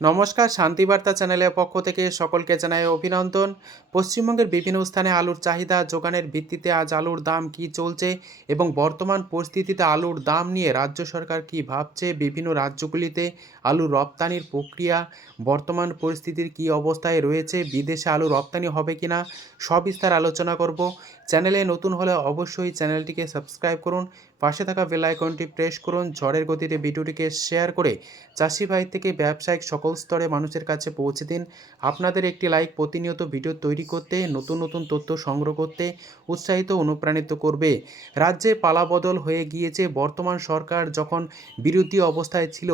নমস্কার, শান্তিবার্তা চ্যানেলের পক্ষ থেকে সকলকে জানাই অভিনন্দন। পশ্চিমবঙ্গের বিভিন্ন স্থানে আলুর চাহিদা যোগানের ভিত্তিতে আজ আলুর দাম কী চলছে এবং বর্তমান পরিস্থিতিতে আলুর দাম নিয়ে রাজ্য সরকার কী ভাবছে, বিভিন্ন রাজ্যগুলিতে আলু রপ্তানির প্রক্রিয়া বর্তমান পরিস্থিতির কী অবস্থায় রয়েছে, বিদেশে আলু রপ্তানি হবে কি না, সবিস্তার আলোচনা করব। চ্যানেলে নতুন হলে অবশ্যই চ্যানেলটিকে সাবস্ক্রাইব করুন, পাশে থাকা বেল আইকনটি প্রেস করুন, ঝড়ের গতিতে ভিডিওটিকে শেয়ার করে চাষি ভাই থেকে ব্যবসায়িক সকল স্তরে মানুষের কাছে পৌঁছে দিন। আপনাদের একটি লাইক প্রতিনিয়ত ভিডিও তৈরি করতে, নতুন নতুন তথ্য সংগ্রহ করতে উৎসাহিত অনুপ্রাণিত করবে। রাজ্যে পালাবদল হয়ে গিয়েছে। বর্তমান সরকার যখন বিরোধী অবস্থায় ছিল,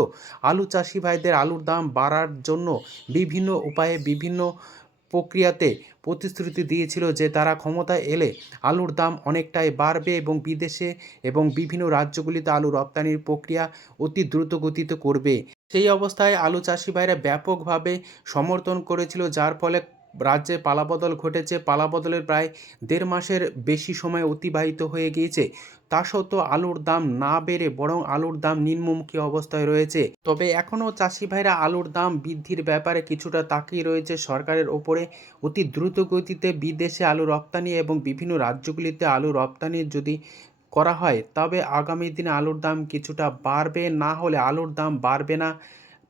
আলু চাষি ভাইদের আলুর দাম বাড়ার জন্য বিভিন্ন উপায়ে বিভিন্ন প্রক্রিয়াতে প্রতিশ্রুতি দিয়েছিল যে তারা ক্ষমতায় এলে আলুর দাম অনেকটাই বাড়বে এবং বিদেশে এবং বিভিন্ন রাজ্যগুলিতে আলু রপ্তানির প্রক্রিয়া অতি দ্রুত গতিতে করবে। সেই অবস্থায় আলু চাষি ভাইরা ব্যাপকভাবে সমর্থন করেছিল, যার ফলে রাজ্যে পালাবদল ঘটেছে। পালাবদলের প্রায় ১.৫ মাসের বেশি সময় অতিবাহিত হয়ে গিয়েছে। তা সত্ত্বেও আলুর দাম না বেড়ে বরং আলুর দাম নিম্নমুখী অবস্থায় রয়েছে। তবে এখনও চাষি ভাইরা আলুর দাম বৃদ্ধির ব্যাপারে কিছুটা তাকিয়ে রয়েছে সরকারের ওপরে। অতি দ্রুত গতিতে বিদেশে আলু রপ্তানি এবং বিভিন্ন রাজ্যগুলিতে আলু রপ্তানি যদি করা হয়, তবে আগামী দিনে আলুর দাম কিছুটা বাড়বে, না হলে আলুর দাম বাড়বে না।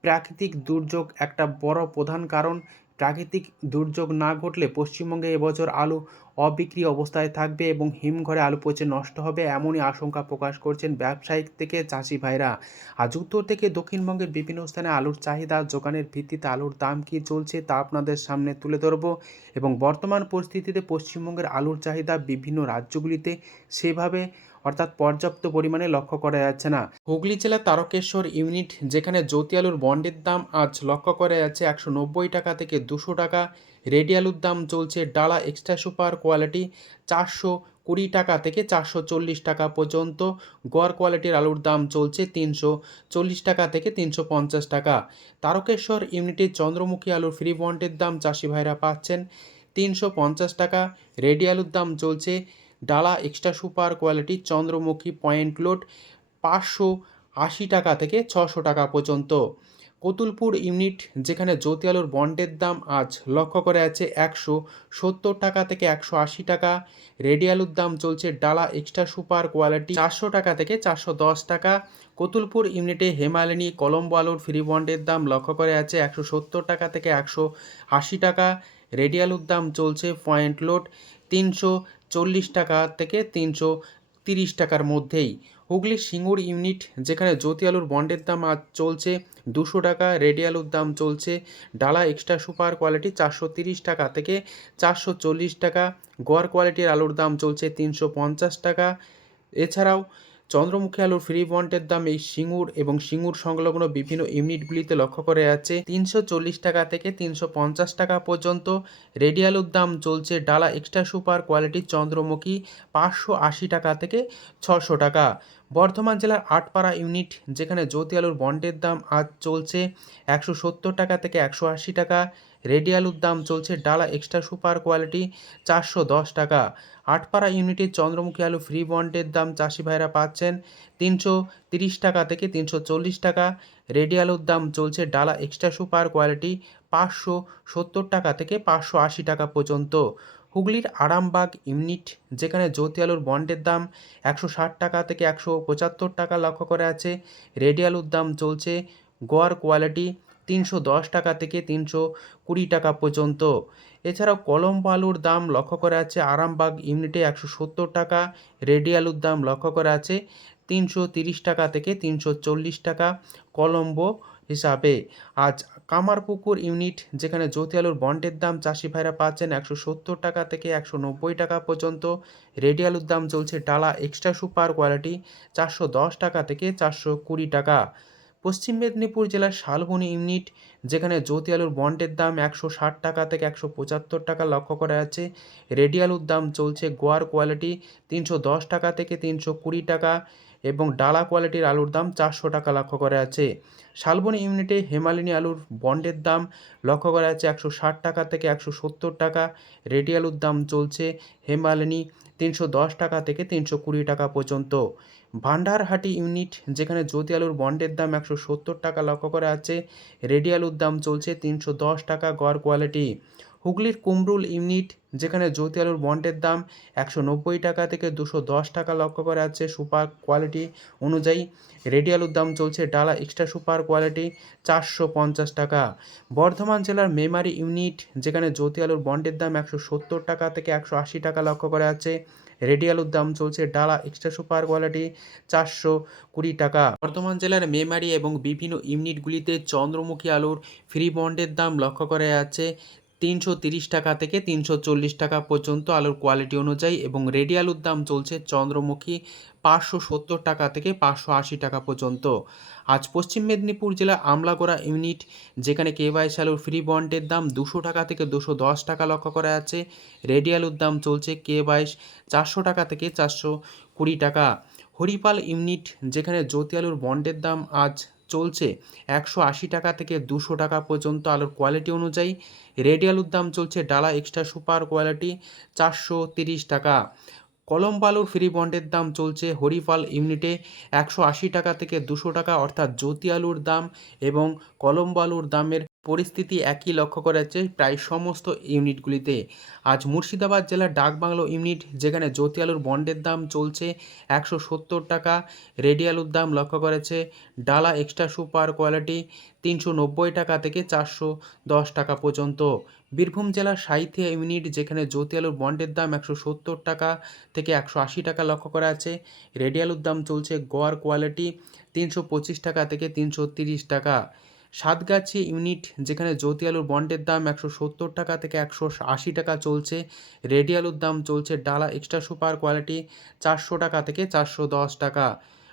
প্রাকৃতিক দুর্যোগ একটা বড় প্রধান কারণ। প্রাকৃতিক দুর্যোগ না ঘটলে পশ্চিমবঙ্গে এবছর আলু অবিক্রি অবস্থায় থাকবে এবং হিমঘরে আলু পচে নষ্ট হবে, এমনই আশঙ্কা প্রকাশ করছেন ব্যবসায়িক থেকে চাষি ভাইরা। আজ উত্তর থেকে দক্ষিণবঙ্গের বিভিন্ন স্থানে আলুর চাহিদা যোগানের ভিত্তিতে আলুর দাম কী চলছে তা আপনাদের সামনে তুলে ধরব এবং বর্তমান পরিস্থিতিতে পশ্চিমবঙ্গের আলুর চাহিদা বিভিন্ন রাজ্যগুলিতে সেভাবে অর্থাৎ পর্যাপ্ত পরিমাণে লক্ষ্য করা যাচ্ছে না। হুগলি জেলার তারকেশ্বর ইউনিট, যেখানে জ্যোতি আলুর বন্ডের দাম আজ লক্ষ্য করা যাচ্ছে 190 টাকা থেকে 200 টাকা। রেডি আলুর দাম চলছে ডালা এক্সট্রা সুপার কোয়ালিটি 420 টাকা থেকে 440 টাকা পর্যন্ত। গড় কোয়ালিটির আলুর দাম চলছে 340 টাকা থেকে 350 টাকা। তারকেশ্বর ইউনিটের চন্দ্রমুখী আলুর ফ্রি বন্ডের দাম চাষি ভাইরা পাচ্ছেন 350 টাকা। রেডি আলুর দাম চলছে ডালা extra super quality Chandramukhi point load 580 টাকা থেকে 600 টাকা পর্যন্ত। কতুলপুর ইউনিট, যেখানে জ্যোতি আলুর বন্ডের দাম আজ লক্ষ্য করে আছে 170 টাকা থেকে 180 টাকা। রেডি আলুর দাম চলছে ডালা এক্সট্রা সুপার কোয়ালিটি 400 টাকা থেকে 410 টাকা। কতুলপুর ইউনিটে হেমালিনী কলম্বো আলুর ফ্রি বন্ডের দাম লক্ষ্য করে আছে 170 টাকা থেকে 180 টাকা। রেডি আলুর দাম চলছে পয়েন্ট লোড 340 টাকা থেকে 330 টাকার মধ্যেই। হুগলির সিঙ্গুর ইউনিট, যেখানে জ্যোতি আলুর বন্ডের দাম আজ চলছে 200 টাকা। রেডি আলুর দাম চলছে ডালা এক্সট্রা সুপার কোয়ালিটি 430 টাকা থেকে 440 টাকা। গড় কোয়ালিটির আলুর দাম চলছে 350 টাকা। এছাড়াও চন্দ্রমুখী আলুর ফ্রি বন্ডের দাম এই সিঙ্গুর এবং সিঙ্গুর সংলগ্ন বিভিন্ন ইউনিটগুলিতে লক্ষ্য করে যাচ্ছে 340 টাকা থেকে 350 টাকা পর্যন্ত। রেডি আলুর দাম চলছে ডালা এক্সট্রা সুপার কোয়ালিটি চন্দ্রমুখী 580 টাকা থেকে 600 টাকা। বর্ধমান জেলার আটপাড়া ইউনিট, যেখানে জ্যোতি আলুর বন্ডের দাম আজ চলছে 170 টাকা থেকে 180 টাকা। রেডি আলুর দাম চলছে ডালা এক্সট্রা সুপার কোয়ালিটি 410 টাকা। আটপাড়া ইউনিটের চন্দ্রমুখী আলু ফ্রি বন্ডের দাম চাষি ভাইরা পাচ্ছেন 330 টাকা থেকে 340 টাকা। রেডি আলুর দাম চলছে ডালা এক্সট্রা সুপার কোয়ালিটি 570 টাকা থেকে 580 টাকা পর্যন্ত। হুগলির আরামবাগ ইউনিট, যেখানে জ্যোতি আলুর বন্ডের দাম 160 টাকা থেকে 175 টাকা লক্ষ্য করে আছে। রেডি আলুর দাম চলছে গড় কোয়ালিটি 310 টাকা থেকে 320 টাকা পর্যন্ত। এছাড়াও কলম্বো আলুর দাম লক্ষ্য করা আছে আরামবাগ ইউনিটে 170 টাকা। রেডি আলুর দাম লক্ষ্য করা আছে 330 টাকা থেকে 340 টাকা কলম্বো হিসাবে। আজ কামারপুকুর ইউনিট, যেখানে জ্যোতি আলুর বন্ডের দাম চাষি ভাইরা পাচ্ছেন 170 টাকা থেকে 190 টাকা পর্যন্ত। রেডি আলুর দাম চলছে ডালা এক্সট্রা সুপার কোয়ালিটি 410 টাকা থেকে 420 টাকা। পশ্চিম মেদিনীপুর জেলার শালবনী ইউনিট, যেখানে জ্যোতি আলুর বন্ডের দাম 160 টাকা থেকে 175 টাকা লক্ষ্য করা যাচ্ছে। রেডি আলুর দাম চলছে গোয়ার কোয়ালিটি 310 টাকা থেকে 320 টাকা এবং ডালা কোয়ালিটির আলুর দাম 400 টাকা লক্ষ্য করা আছে। শালবনী ইউনিটে হেমালিনী আলুর বন্ডের দাম লক্ষ্য করা যাচ্ছে 160 টাকা থেকে 170 টাকা। রেডি আলুর দাম চলছে হেমালিনী 310 টাকা থেকে 320 টাকা পর্যন্ত। ভান্ডারহাটি ইউনিট যেখানে জ্যোতি আলুর বন্ডের দাম 170 টাকা লক্ষ্য করা আছে, রেডি আলুর দাম চলছে 310 টাকা গড় কোয়ালিটি। হুগলির কুমরুল ইউনিট যেখানে জ্যোতি আলুর বন্ডের দাম 190 টাকা থেকে 210 টাকা লক্ষ্য করা আছে সুপার কোয়ালিটি অনুযায়ী, রেডি আলুর দাম চলছে ডালা এক্সট্রা সুপার কোয়ালিটি 450 টাকা। বর্ধমান জেলার মেমারি ইউনিট যেখানে জ্যোতি আলুর বন্ডের দাম 170 টাকা থেকে 180 টাকা লক্ষ্য করা আছে, রেডি আলুর দাম চলছে ডালা এক্সট্রা সুপার কোয়ালিটি 420 টাকা। বর্ধমান জেলার মেমারি এবং বিভিন্ন ইউনিটগুলিতে চন্দ্রমুখী আলুর ফ্রি বন্ডের দাম লক্ষ্য করা যাচ্ছে 330 টাকা থেকে 340 টাকা পর্যন্ত আলুর কোয়ালিটি অনুযায়ী, এবং রেডি আলুর দাম চলছে চন্দ্রমুখী 570 টাকা থেকে 580 টাকা পর্যন্ত। আজ পশ্চিম মেদিনীপুর জেলা আমলাগোড়া ইউনিট যেখানে কেওয়াইসি আলুর ফ্রি বন্ডের দাম 200 টাকা থেকে 210 টাকা লক্ষ্য করা যাচ্ছে, রেডি আলুর দাম চলছে কেওয়াইসি 400 টাকা থেকে 420 টাকা। হরিপাল ইউনিট যেখানে জ্যোতি আলুর বন্ডের দাম আজ চলছে 180 টাকা থেকে 200 টাকা পর্যন্ত আলুর কোয়ালিটি অনুযায়ী, রেডি আলুর দাম চলছে ডালা এক্সট্রা সুপার কোয়ালিটি 430 টাকা। কলম আলুর ফ্রি বন্ডের দাম চলছে হরিপাল ইউনিটে 180 টাকা থেকে 200 টাকা, অর্থাৎ জ্যোতি আলুর দাম এবং কলম আলুর দামের পরিস্থিতি একই লক্ষ্য করা যাচ্ছে প্রায় সমস্ত ইউনিটগুলিতে। আজ মুর্শিদাবাদ জেলার ডাকবাংলো ইউনিট যেখানে জ্যোতি আলুর বন্ডের দাম চলছে 170 টাকা, রেডি আলুর দাম লক্ষ্য করেছে ডালা এক্সট্রা সুপার কোয়ালিটি 390 টাকা থেকে 410 টাকা পর্যন্ত। বীরভূম জেলার সাঁইথিয়া ইউনিট যেখানে জ্যোতি আলুর বন্ডের দাম 170 টাকা থেকে 180 টাকা লক্ষ্য করা আছে, রেডি আলুর দাম চলছে গড় কোয়ালিটি 325 টাকা থেকে 330 টাকা। সাতগাছি ইউনিট যেখানে জ্যোতি আলুর বন্ডের দাম 170 টাকা থেকে 180 টাকা চলছে, রেডি আলুর দাম চলছে ডালা এক্সট্রা সুপার কোয়ালিটি 400 টাকা থেকে 410 টাকা।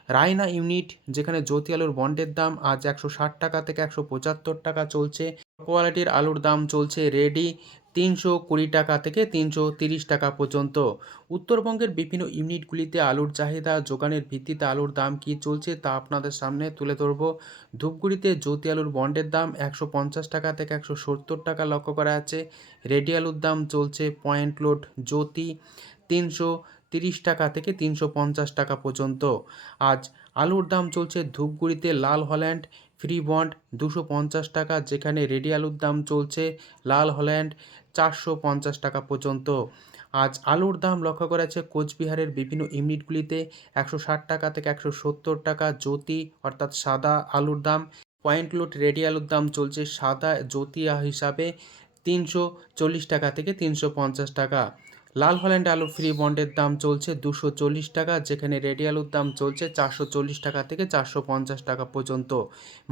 রায়না ইউনিট যেখানে জ্যোতি আলুর বন্ডের দাম আজ 160 টাকা থেকে 175 টাকা চলছে, কোয়ালিটির আলুর দাম চলছে রেডি 320 টাকা থেকে 330 টাকা পর্যন্ত। উত্তরবঙ্গের বিভিন্ন ইউনিটগুলিতে আলুর চাহিদা যোগানের ভিত্তিতে আলুর দাম কী চলছে তা আপনাদের সামনে তুলে ধরব। ধূপগুড়িতে জ্যোতি আলুর বন্ডের দাম 150 টাকা থেকে 170 টাকা লক্ষ্য করা আছে, রেডি আলুর দাম চলছে পয়েন্ট লোড জ্যোতি 330 টাকা থেকে 350 টাকা পর্যন্ত। আজ আলুর দাম চলছে ধূপগুড়িতে লাল হল্যান্ড ফ্রি বন্ড 250 টাকা, যেখানে রেডি আলুর দাম চলছে লাল হল্যান্ড 450 টাকা পর্যন্ত। আজ আলুর দাম লক্ষ্য করা যাচ্ছে কোচবিহারের বিভিন্ন ইউনিটগুলিতে 160 টাকা থেকে 170 টাকা জ্যোতি অর্থাৎ সাদা আলুর দাম। পয়েন্ট লোড রেডি আলুর দাম চলছে সাদা জ্যোতি হিসাবে 340 টাকা থেকে 350 টাকা। লাল হল্যান্ড আলু ফ্রি বন্ডের দাম চলছে 240 টাকা, যেখানে রেডি আলুর দাম চলছে 440 টাকা থেকে 450 টাকা পর্যন্ত।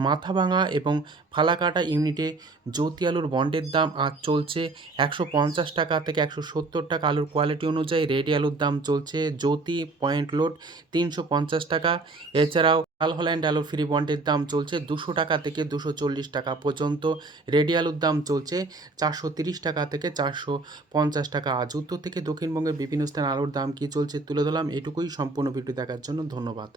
মাথাভাঙা এবং ফালাকাটা ইউনিটে জ্যোতি আলুর বন্ডের দাম আজ চলছে 150 টাকা থেকে 170 টাকা আলুর কোয়ালিটি অনুযায়ী, রেডি আলুর দাম চলছে জ্যোতি পয়েন্ট লোড 350 টাকা। এছাড়াও লাল হল্যান্ড আলুর ফ্রি বন্ডের দাম চলছে 200 টাকা থেকে 240 টাকা পর্যন্ত, রেডি আলুর দাম চলছে 430 টাকা থেকে 450 টাকা। আজ উত্তর থেকে দক্ষিণবঙ্গের বিভিন্ন স্থানে আলুর দাম কী চলছে তুলে ধরলাম, এটুকুই। সম্পূর্ণ ভিডিও দেখার জন্য ধন্যবাদ।